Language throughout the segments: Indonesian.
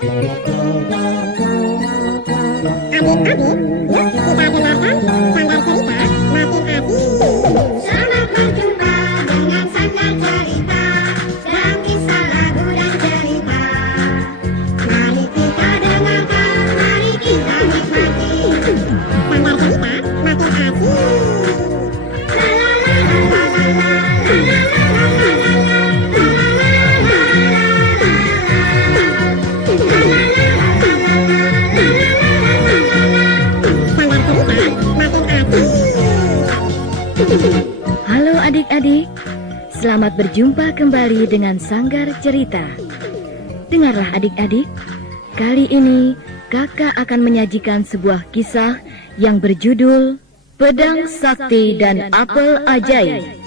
Adik-adik, yuk kita dengarkan Sanggar Cerita makin asik. Selamat berjumpa dengan Sanggar Cerita dan kisah lagu dan cerita. Mari kita dengarkan, mari kita nikmati. Sanggar Cerita makin asik. La la la la la la la la Halo adik-adik, selamat berjumpa kembali dengan Sanggar Cerita. Dengarlah adik-adik, kali ini kakak akan menyajikan sebuah kisah yang berjudul Pedang Sakti dan Apel Ajaib.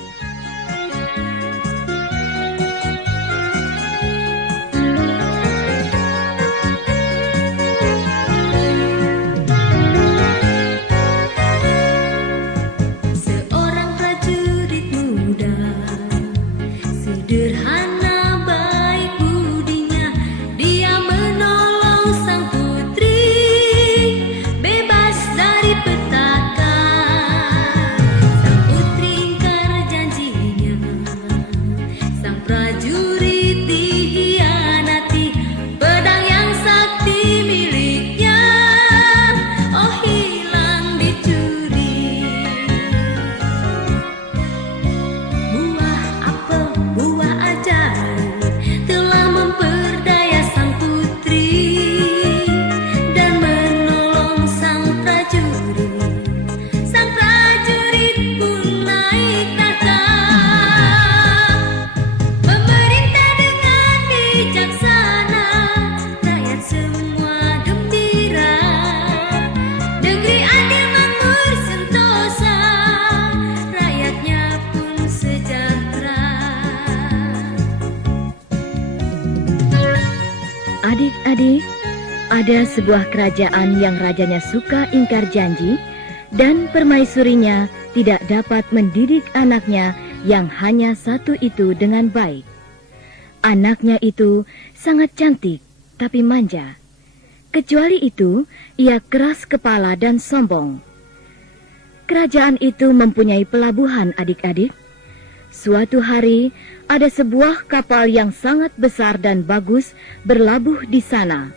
Adik-adik, ada sebuah kerajaan yang rajanya suka ingkar janji dan permaisurinya tidak dapat mendidik anaknya yang hanya satu itu dengan baik. Anaknya itu sangat cantik tapi manja. Kecuali itu, ia keras kepala dan sombong. Kerajaan itu mempunyai pelabuhan adik-adik. Suatu hari, ada sebuah kapal yang sangat besar dan bagus berlabuh di sana.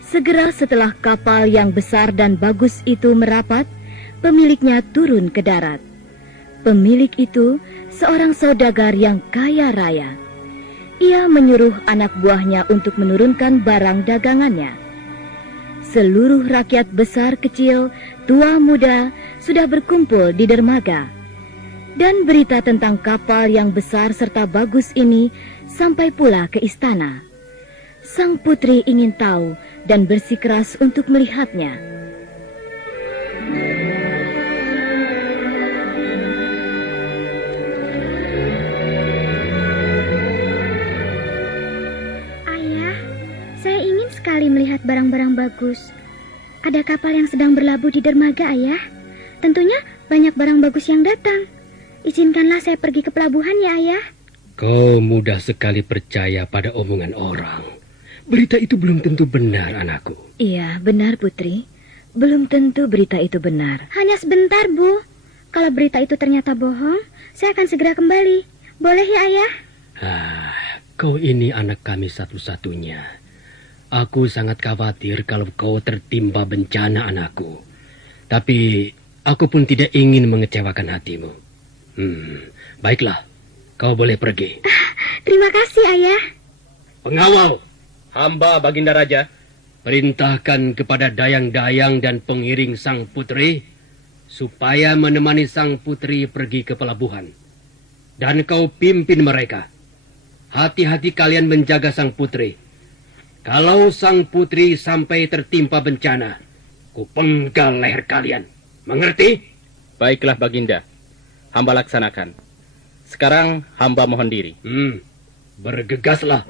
Segera setelah kapal yang besar dan bagus itu merapat, pemiliknya turun ke darat. Pemilik itu seorang saudagar yang kaya raya. Ia menyuruh anak buahnya untuk menurunkan barang dagangannya. Seluruh rakyat besar kecil, tua muda sudah berkumpul di dermaga. Dan berita tentang kapal yang besar serta bagus ini sampai pula ke istana. Sang putri ingin tahu dan bersikeras untuk melihatnya. Ayah, saya ingin sekali melihat barang-barang bagus. Ada kapal yang sedang berlabuh di dermaga, Ayah. Tentunya banyak barang bagus yang datang. Izinkanlah saya pergi ke pelabuhan ya, Ayah. Kau mudah sekali percaya pada omongan orang. Berita itu belum tentu benar, anakku. Iya, benar Putri. Belum tentu berita itu benar. Hanya sebentar, Bu. Kalau berita itu ternyata bohong, saya akan segera kembali. Boleh ya, Ayah? Kau ini anak kami satu-satunya. Aku sangat khawatir kalau kau tertimpa bencana, anakku. Tapi aku pun tidak ingin mengecewakan hatimu. Baiklah, kau boleh pergi. Terima kasih, Ayah. Pengawal, hamba Baginda Raja, perintahkan kepada dayang-dayang dan pengiring sang putri supaya menemani sang putri pergi ke pelabuhan. Dan kau pimpin mereka. Hati-hati kalian menjaga sang putri. Kalau sang putri sampai tertimpa bencana, kupenggal leher kalian. Mengerti? Baiklah, Baginda. Hamba laksanakan. Sekarang hamba mohon diri. Bergegaslah.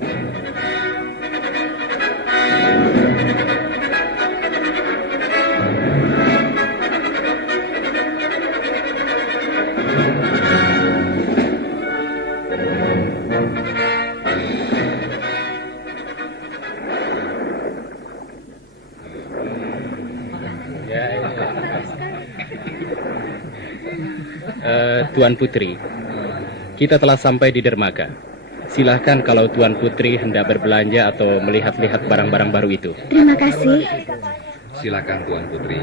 Tuan Putri, kita telah sampai di dermaga. Silahkan kalau Tuan Putri hendak berbelanja atau melihat-lihat barang-barang baru itu. Terima kasih. Silakan Tuan Putri.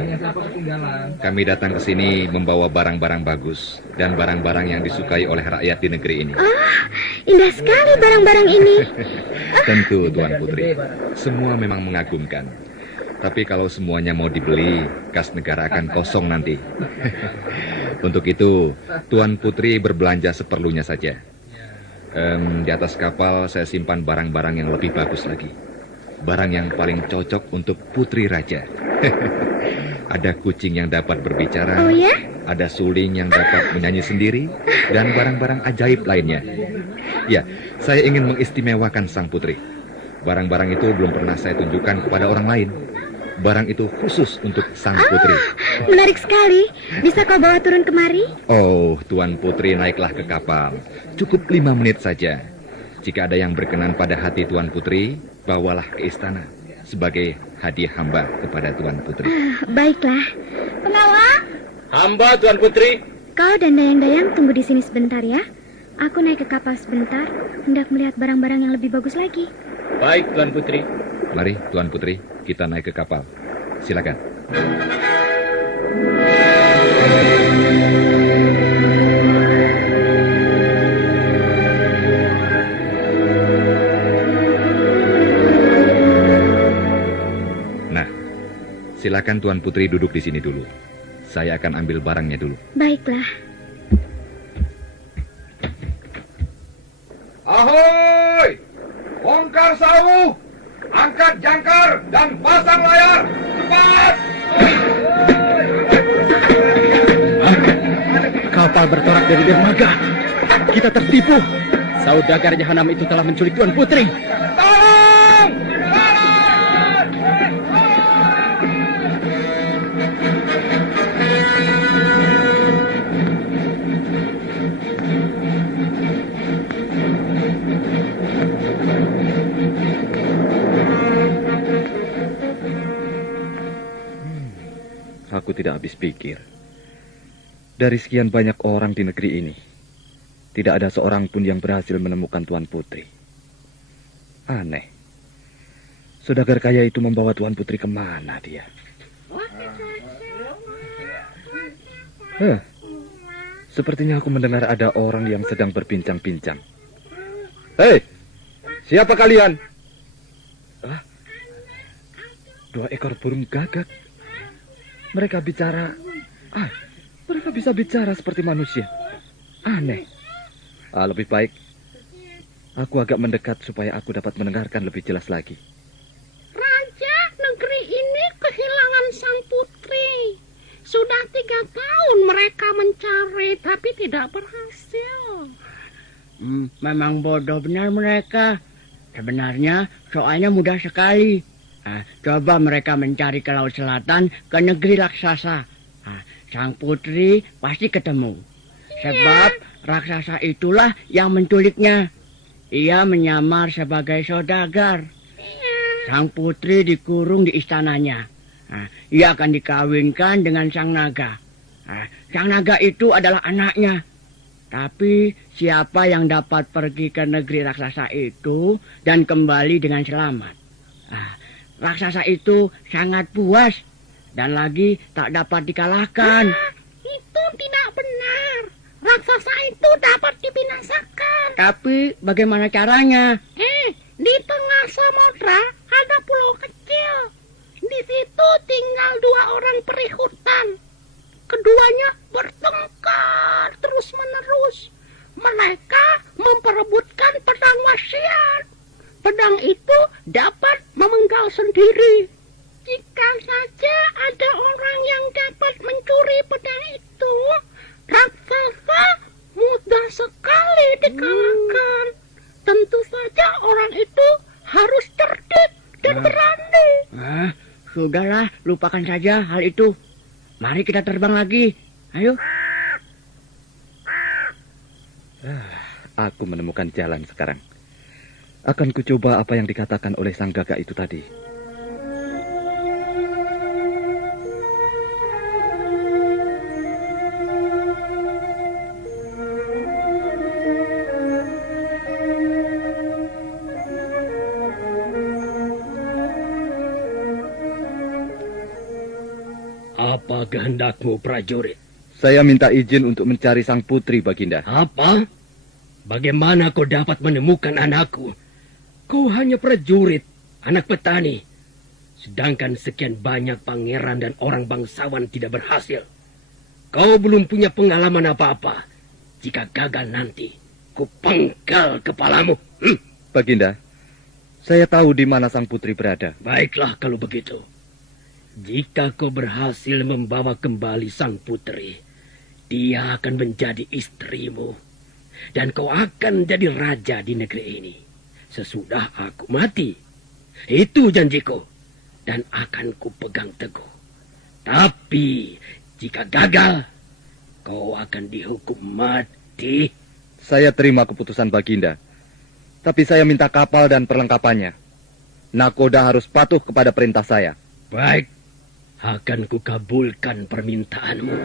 Kami datang ke sini membawa barang-barang bagus dan barang-barang yang disukai oleh rakyat di negeri ini. Indah sekali barang-barang ini. Tentu Tuan Putri, semua memang mengagumkan. Tapi kalau semuanya mau dibeli, kas negara akan kosong nanti. Untuk itu, Tuan Putri berbelanja seperlunya saja. Di atas kapal saya simpan barang-barang yang lebih bagus lagi. Barang yang paling cocok untuk Putri Raja. Ada kucing yang dapat berbicara. Oh ya? Ada suling yang dapat menyanyi sendiri. Dan barang-barang ajaib lainnya. Ya, saya ingin mengistimewakan sang putri. Barang-barang itu belum pernah saya tunjukkan kepada orang lain. Barang itu khusus untuk sang putri. Menarik sekali. Bisa kau bawa turun kemari? Oh, Tuan Putri naiklah ke kapal. Cukup 5 menit saja. Jika ada yang berkenan pada hati Tuan Putri, bawalah ke istana sebagai hadiah hamba kepada Tuan Putri. Baiklah. Pengawal, Hamba Tuan Putri. kau dan Dayang-Dayang tunggu di sini sebentar ya. Aku naik ke kapal sebentar, hendak melihat barang-barang yang lebih bagus lagi. Baik Tuan Putri. Mari, Tuan Putri, kita naik ke kapal. Silakan. Nah, silakan Tuan Putri duduk di sini dulu. Saya akan ambil barangnya dulu. Baiklah. Ahoy! Bongkar sauh! Angkat jangkar dan pasang layar! Cepat! Kapal bertolak dari dermaga. Kita tertipu. Saudagar jahanam itu telah menculik Tuan Putri. Tolong! Aku tidak habis pikir. Dari sekian banyak orang di negeri ini, tidak ada seorang pun yang berhasil menemukan Tuan Putri. Aneh. Saudagar kaya itu membawa Tuan Putri kemana dia? Sepertinya aku mendengar ada orang yang sedang berbincang-bincang. Hei, siapa kalian? Dua ekor burung gagak. Mereka bicara. Mereka bisa bicara seperti manusia. Aneh. Lebih baik aku agak mendekat supaya aku dapat mendengarkan lebih jelas lagi. Raja negeri ini kehilangan sang putri. Sudah 3 tahun mereka mencari tapi tidak berhasil. Memang bodoh benar mereka. Sebenarnya soalnya mudah sekali. Coba mereka mencari ke Laut Selatan, ke negeri raksasa. Sang putri pasti ketemu. Sebab raksasa itulah yang menculiknya. Ia menyamar sebagai saudagar. Sang putri dikurung di istananya. Ia akan dikawinkan dengan sang naga. Sang naga itu adalah anaknya. Tapi siapa yang dapat pergi ke negeri raksasa itu dan kembali dengan selamat? Raksasa itu sangat puas dan lagi tak dapat dikalahkan. Itu tidak benar. Raksasa itu dapat dibinasakan. Tapi bagaimana caranya? Di tengah samudra ada pulau kecil. Di situ tinggal 2 orang peri hutan. Keduanya bertengkar terus-menerus. Mereka memperebutkan pedang wasiat. Pedang itu dapat memenggal sendiri. Jika saja ada orang yang dapat mencuri pedang itu, raksasa mudah sekali dikalahkan. Tentu saja orang itu harus cerdik dan berani. Sudahlah, lupakan saja hal itu. Mari kita terbang lagi. Ayo. Aku menemukan jalan sekarang. Akan kucoba apa yang dikatakan oleh sang gagak itu tadi. Apa kehendakmu, prajurit? Saya minta izin untuk mencari sang putri, Baginda. Apa? Bagaimana kau dapat menemukan anakku? Kau hanya prajurit, anak petani. Sedangkan sekian banyak pangeran dan orang bangsawan tidak berhasil. Kau belum punya pengalaman apa-apa. Jika gagal nanti, ku penggal kepalamu. Baginda, saya tahu di mana sang putri berada. Baiklah kalau begitu. Jika kau berhasil membawa kembali sang putri, dia akan menjadi istrimu. Dan kau akan jadi raja di negeri ini. Sesudah aku mati. Itu janjiku. Dan akan kupegang teguh. Tapi jika gagal, kau akan dihukum mati. Saya terima keputusan Baginda. Tapi saya minta kapal dan perlengkapannya. Nakoda harus patuh kepada perintah saya. Baik, akan kukabulkan permintaanmu.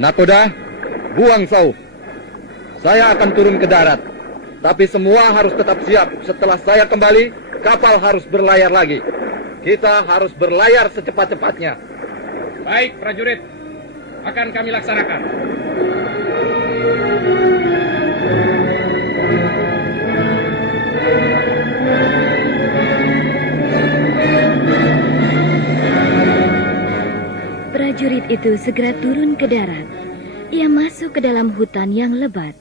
Nakoda, buang sauh. Saya akan turun ke darat. Tapi semua harus tetap siap. Setelah saya kembali, kapal harus berlayar lagi. Kita harus berlayar secepat-cepatnya. Baik, prajurit. Akan kami laksanakan. Prajurit itu segera turun ke darat. Ia masuk ke dalam hutan yang lebat.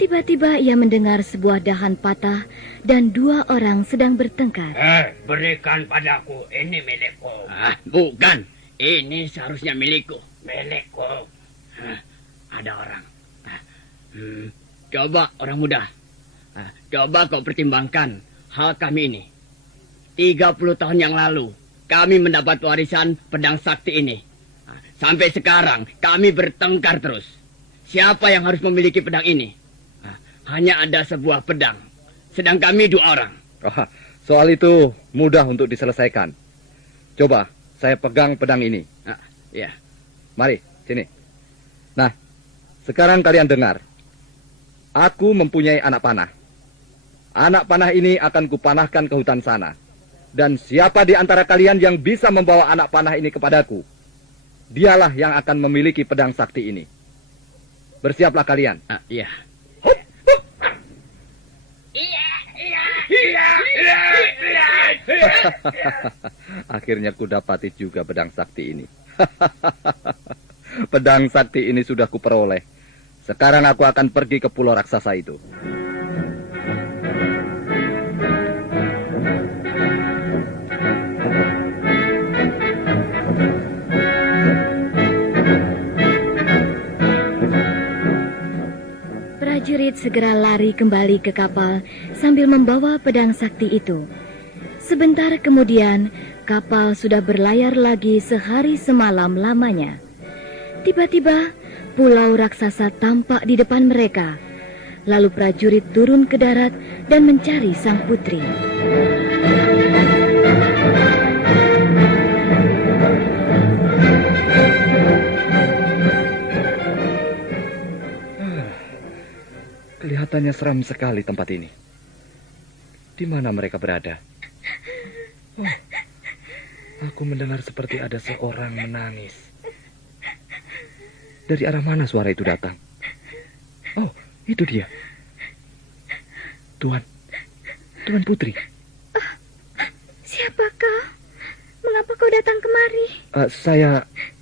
Tiba-tiba ia mendengar sebuah dahan patah dan dua orang sedang bertengkar. Berikan padaku, ini milikku. Bukan, ini seharusnya milikku. Milikku. Ada orang. Coba orang muda. Coba kau pertimbangkan hal kami ini. 30 tahun yang lalu, kami mendapat warisan pedang sakti ini. Sampai sekarang, kami bertengkar terus. Siapa yang harus memiliki pedang ini? Hanya ada sebuah pedang. Sedang kami 2 orang. Soal itu mudah untuk diselesaikan. Coba, saya pegang pedang ini. Ya. Mari, sini. Nah, sekarang kalian dengar. Aku mempunyai anak panah. Anak panah ini akan kupanahkan ke hutan sana. Dan siapa di antara kalian yang bisa membawa anak panah ini kepadaku, dialah yang akan memiliki pedang sakti ini. Bersiaplah kalian. Iya. Akhirnya ku dapati juga pedang sakti ini. Pedang sakti ini sudah kuperoleh. Sekarang aku akan pergi ke pulau raksasa itu. Prajurit segera lari kembali ke kapal sambil membawa pedang sakti itu. Sebentar kemudian, kapal sudah berlayar lagi sehari semalam lamanya. Tiba-tiba, pulau raksasa tampak di depan mereka. Lalu prajurit turun ke darat dan mencari sang putri. Kelihatannya seram sekali tempat ini. Di mana mereka berada? Oh, aku mendengar seperti ada seorang menangis. Dari arah mana suara itu datang? Oh, itu dia. Tuan Putri. Siapa kau? Mengapa kau datang kemari?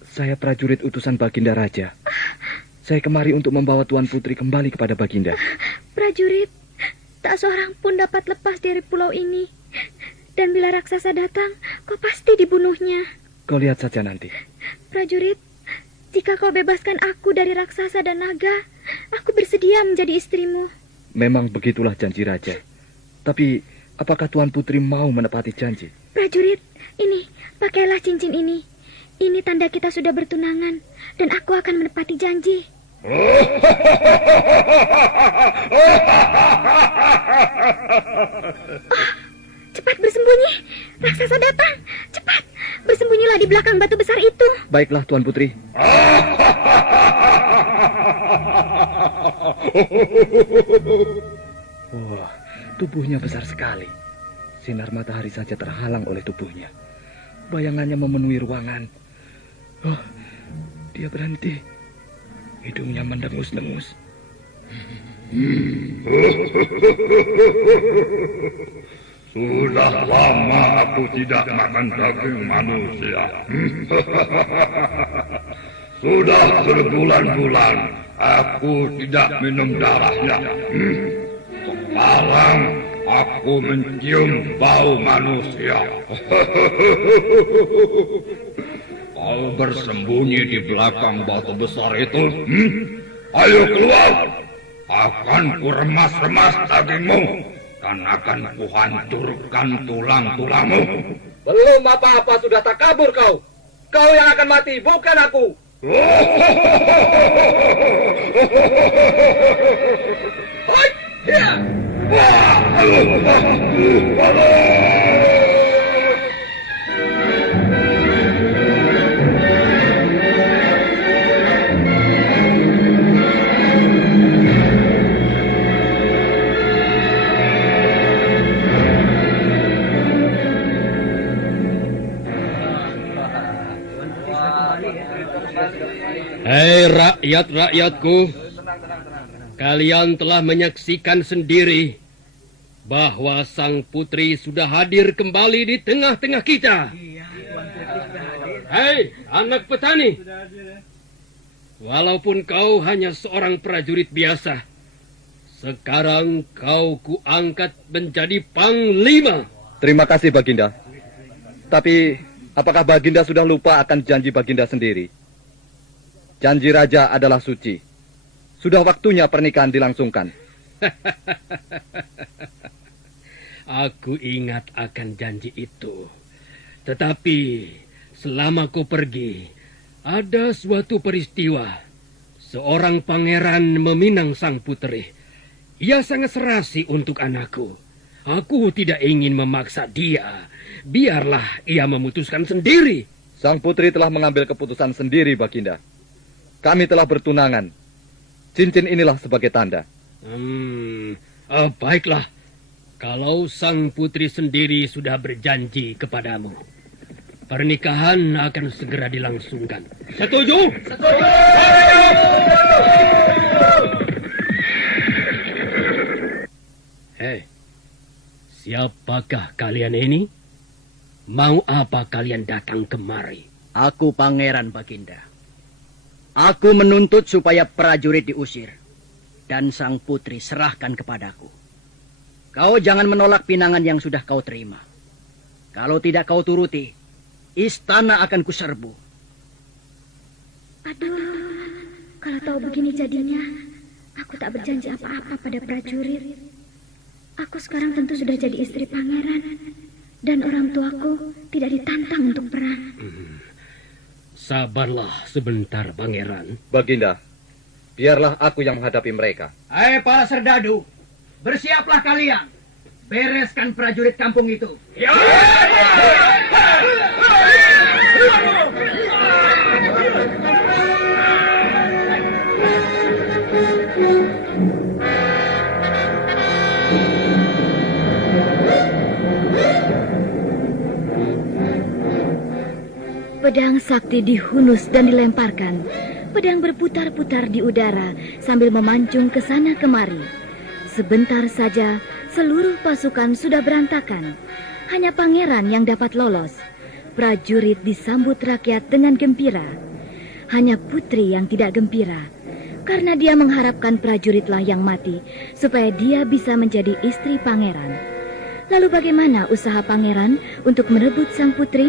Saya prajurit utusan Baginda Raja. Saya kemari untuk membawa Tuan Putri kembali kepada Baginda. Prajurit, tak seorang pun dapat lepas dari pulau ini. Dan bila raksasa datang, kau pasti dibunuhnya. Kau lihat saja nanti. Prajurit, jika kau bebaskan aku dari raksasa dan naga, aku bersedia menjadi istrimu. Memang begitulah janji Raja. Tapi, apakah Tuan Putri mau menepati janji? Prajurit, ini, pakailah cincin ini. Ini tanda kita sudah bertunangan, dan aku akan menepati janji. Cepat bersembunyi, raksasa datang. Cepat, bersembunyilah di belakang batu besar itu. Baiklah, Tuan Putri. Wah, tubuhnya besar sekali. Sinar matahari saja terhalang oleh tubuhnya. Bayangannya memenuhi ruangan. Oh, dia berhenti. Hidungnya mendengus-dengus. Sudah lama aku tidak makan daging manusia. Sudah berbulan-bulan aku tidak minum darahnya. Sekarang aku mencium bau manusia. Kau bersembunyi di belakang batu besar itu. Ayo keluar. Akan kuremas-remas dagingmu dan akan kuhancurkan tulang-tulangmu. Belum apa-apa sudah tak kabur kau. Kau yang akan mati, bukan aku. Hai, ya. Hei rakyat-rakyatku, kalian telah menyaksikan sendiri bahwa sang putri sudah hadir kembali di tengah-tengah kita. Hei anak petani, walaupun kau hanya seorang prajurit biasa, sekarang kau kuangkat menjadi panglima. Terima kasih, Baginda. Tapi, apakah Baginda sudah lupa akan janji Baginda sendiri? Janji raja adalah suci. Sudah waktunya pernikahan dilangsungkan. Aku ingat akan janji itu. Tetapi selama kau pergi, ada suatu peristiwa. Seorang pangeran meminang sang putri. Ia sangat serasi untuk anakku. Aku tidak ingin memaksa dia. Biarlah ia memutuskan sendiri. Sang putri telah mengambil keputusan sendiri, Baginda. Kami telah bertunangan. Cincin inilah sebagai tanda. Baiklah. Kalau sang putri sendiri sudah berjanji kepadamu, pernikahan akan segera dilangsungkan. Setuju? Setuju! Hei, siapakah kalian ini? Mau apa kalian datang kemari? Aku pangeran Baginda. Aku menuntut supaya prajurit diusir dan sang putri serahkan kepadaku. Kau jangan menolak pinangan yang sudah kau terima. Kalau tidak kau turuti, istana akan kuserbu. Aduh, kalau tahu begini jadinya, aku tak berjanji apa-apa pada prajurit. Aku sekarang tentu sudah jadi istri pangeran, dan orang tuaku tidak ditantang untuk perang. Sabarlah sebentar, Pangeran. Baginda, biarlah aku yang menghadapi mereka. Hai para serdadu, bersiaplah kalian. Bereskan prajurit kampung itu. Ya! Pedang sakti dihunus dan dilemparkan. Pedang berputar-putar di udara sambil memancung ke sana kemari. Sebentar saja, seluruh pasukan sudah berantakan. Hanya pangeran yang dapat lolos. Prajurit disambut rakyat dengan gembira. Hanya putri yang tidak gembira, karena dia mengharapkan prajuritlah yang mati, supaya dia bisa menjadi istri pangeran. Lalu bagaimana usaha pangeran untuk merebut sang putri?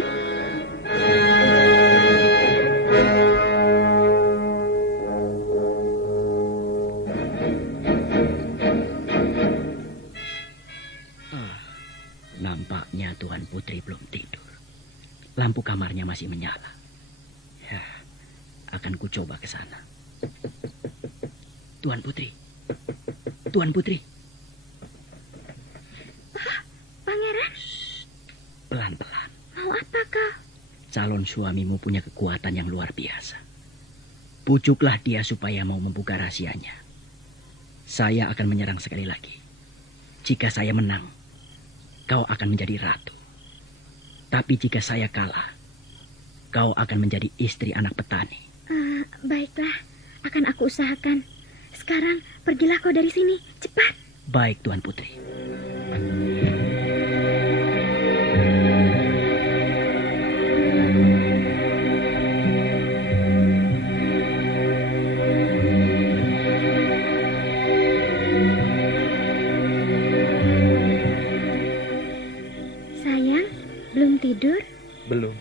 Nampaknya Tuan Putri belum tidur. Lampu kamarnya masih menyala. Ya, akan ku coba ke sana. Tuan Putri. Tuan Putri. Pangeran? Pelan-pelan. Mau apa kau? calon suamimu punya kekuatan yang luar biasa. Pujuklah dia supaya mau membuka rahasianya. Saya akan menyerang sekali lagi. Jika saya menang, kau akan menjadi ratu. Tapi jika saya kalah, kau akan menjadi istri anak petani. Baiklah, akan aku usahakan. Sekarang pergilah kau dari sini, cepat. Baik, Tuan Putri. Sayang, belum tidur? Belum.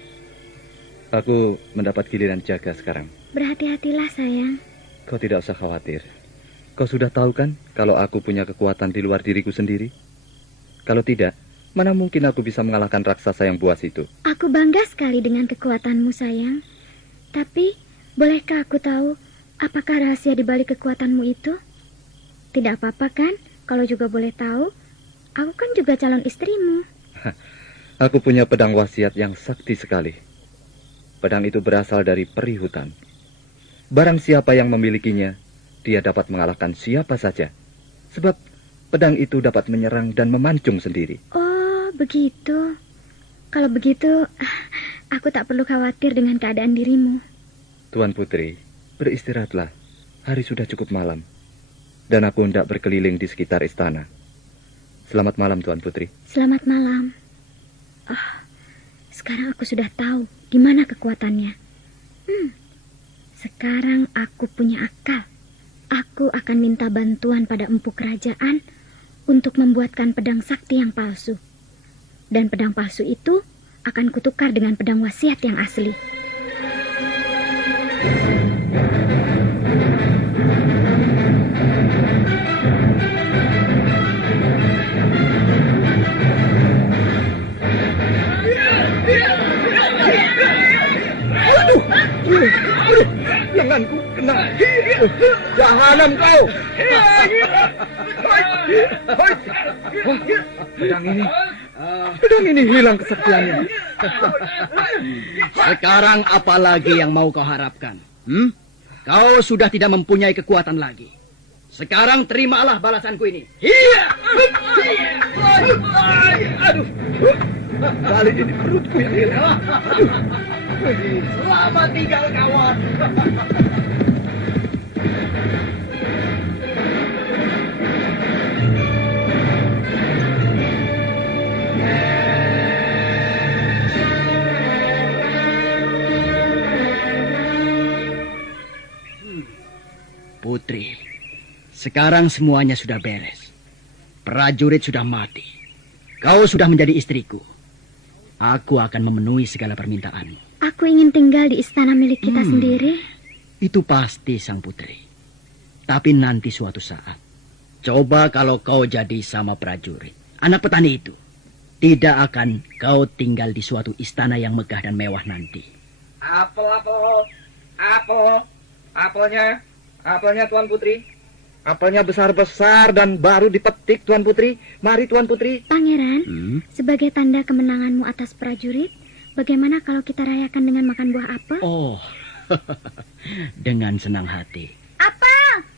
Aku mendapat giliran jaga sekarang. Berhati-hatilah, sayang. Kau tidak usah khawatir. Kau sudah tahu kan kalau aku punya kekuatan di luar diriku sendiri? Kalau tidak, mana mungkin aku bisa mengalahkan raksasa yang buas itu? Aku bangga sekali dengan kekuatanmu, sayang. Tapi, bolehkah aku tahu apakah rahasia di balik kekuatanmu itu? Tidak apa-apa kan kalau juga boleh tahu? Aku kan juga calon istrimu. Aku punya pedang wasiat yang sakti sekali. Pedang itu berasal dari peri hutan. Barang siapa yang memilikinya, dia dapat mengalahkan siapa saja. Sebab pedang itu dapat menyerang dan memancung sendiri. Oh, begitu. Kalau begitu, aku tak perlu khawatir dengan keadaan dirimu. Tuan Putri, beristirahatlah. Hari sudah cukup malam. Dan aku hendak berkeliling di sekitar istana. Selamat malam, Tuan Putri. Selamat malam. Sekarang aku sudah tahu di mana kekuatannya. Sekarang aku punya akal. Aku akan minta bantuan pada empu kerajaan untuk membuatkan pedang sakti yang palsu. Dan pedang palsu itu akan kutukar dengan pedang wasiat yang asli. Lenganku kena. Jahanam kau. Pedang ini hilang kesaktiannya. Sekarang apa lagi yang mau kau harapkan? Kau sudah tidak mempunyai kekuatan lagi. Sekarang terimalah balasanku ini. Aduh. Kali ini perutku yang hilang. Selamat tinggal, kawan. Putri, sekarang semuanya sudah beres. Prajurit sudah mati. Kau sudah menjadi istriku. Aku akan memenuhi segala permintaanmu. Aku ingin tinggal di istana milik kita sendiri. Itu pasti, Sang Putri. Tapi nanti suatu saat, coba kalau kau jadi sama prajurit, anak petani itu, tidak akan kau tinggal di suatu istana yang megah dan mewah nanti. Apelnya Tuan Putri. Apelnya besar-besar dan baru dipetik, Tuan Putri. Mari, Tuan Putri. Pangeran, sebagai tanda kemenanganmu atas prajurit, bagaimana kalau kita rayakan dengan makan buah apel? Oh, dengan senang hati. Apel!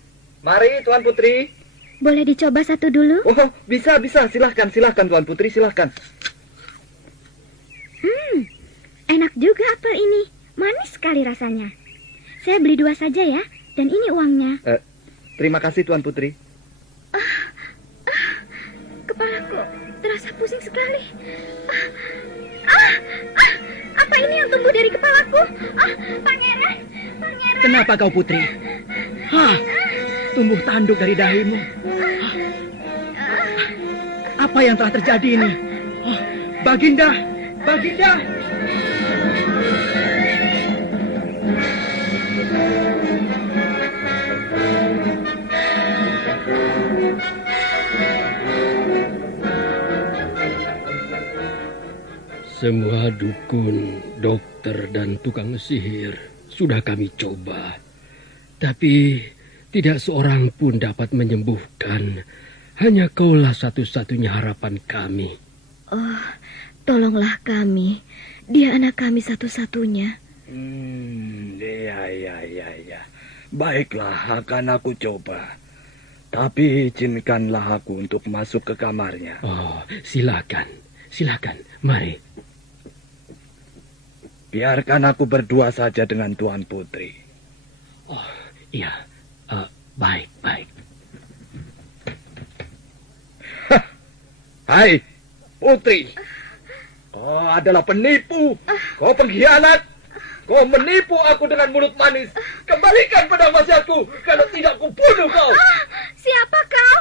Mari, Tuan Putri. Boleh dicoba satu dulu? Oh, bisa. Silahkan, Tuan Putri, silahkan. Enak juga apel ini. Manis sekali rasanya. Saya beli 2 saja ya, dan ini uangnya. Terima kasih, Tuan Putri. Kepalaku terasa pusing sekali. Apa ini yang tumbuh dari kepalaku? Pangeran. Kenapa kau, Putri? Tumbuh tanduk dari dahimu. Apa yang telah terjadi ini? Baginda. Semua dukun, dokter, dan tukang sihir sudah kami coba. Tapi tidak seorang pun dapat menyembuhkan. Hanya kaulah satu-satunya harapan kami. Oh, tolonglah kami Dia anak kami satu-satunya. Iya. Baiklah, akan aku coba. Tapi izinkanlah aku untuk masuk ke kamarnya. Oh, silakan. Mari. Biarkan aku berdua saja dengan Tuan Putri. Oh, iya. Baik. Hai, Putri. Kau adalah penipu. Kau pengkhianat. Kau menipu aku dengan mulut manis. Kembalikan pedang wasiatku. Kalau tidak, kubunuh kau. Siapa kau?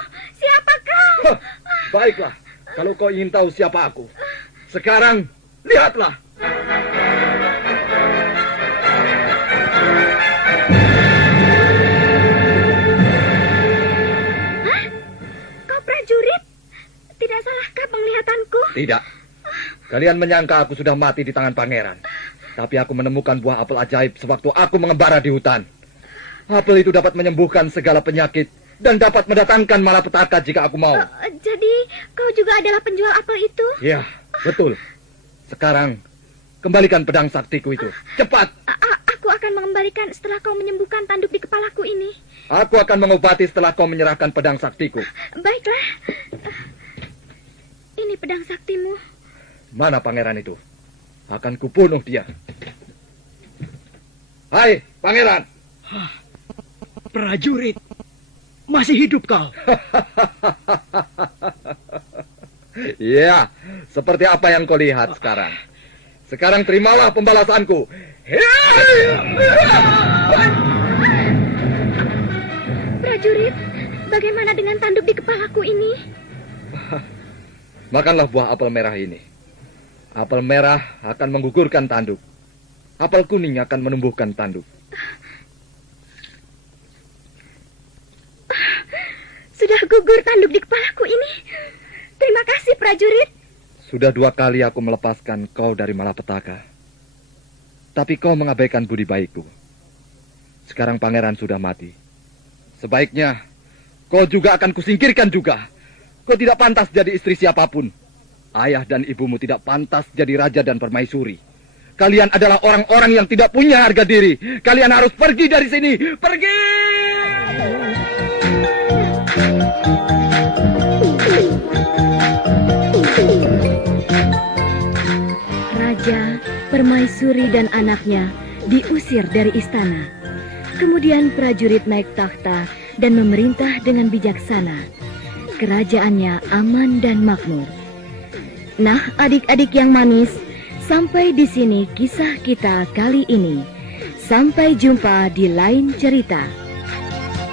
Baiklah, kalau kau ingin tahu siapa aku. Sekarang, lihatlah. Kau prajurit? Tidak salahkah penglihatanku? Tidak. Kalian menyangka aku sudah mati di tangan pangeran. Tapi aku menemukan buah apel ajaib sewaktu aku mengembara di hutan. Apel itu dapat menyembuhkan segala penyakit dan dapat mendatangkan malapetaka jika aku mau. Jadi kau juga adalah penjual apel itu? Ya, betul. Sekarang, kembalikan pedang saktiku itu. Cepat! Aku akan mengembalikan setelah kau menyembuhkan tanduk di kepalaku ini. Aku akan mengobati setelah kau menyerahkan pedang saktiku. Baiklah. Ini pedang saktimu. Mana pangeran itu? Akan kubunuh dia. Hai, pangeran! Prajurit, masih hidup kau? Ya, seperti apa yang kau lihat sekarang. Sekarang terimalah pembalasanku. Prajurit, bagaimana dengan tanduk di kepalaku ini? Makanlah buah apel merah ini. Apel merah akan menggugurkan tanduk. Apel kuning akan menumbuhkan tanduk. Sudah gugur tanduk di kepalaku ini. Terima kasih, prajurit. Sudah 2 kali aku melepaskan kau dari malapetaka. Tapi kau mengabaikan budi baikku. Sekarang pangeran sudah mati. Sebaiknya kau juga akan kusingkirkan juga. Kau tidak pantas jadi istri siapapun. Ayah dan ibumu tidak pantas jadi raja dan permaisuri. Kalian adalah orang-orang yang tidak punya harga diri. Kalian harus pergi dari sini. Pergi! Raja, permaisuri dan anaknya diusir dari istana. Kemudian prajurit naik takhta dan memerintah dengan bijaksana. Kerajaannya aman dan makmur. Nah, adik-adik yang manis, sampai di sini kisah kita kali ini. Sampai jumpa di lain cerita.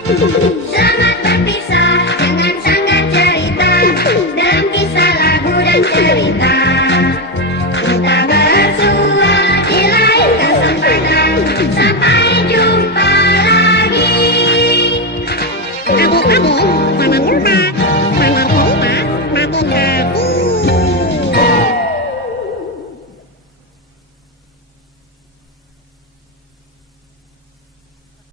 Selamat berpisah dengan sanggar cerita dalam kisah lagu dan cerita. Kita bersua di lain kesempatan. Sampai jumpa lagi. Adik-adik,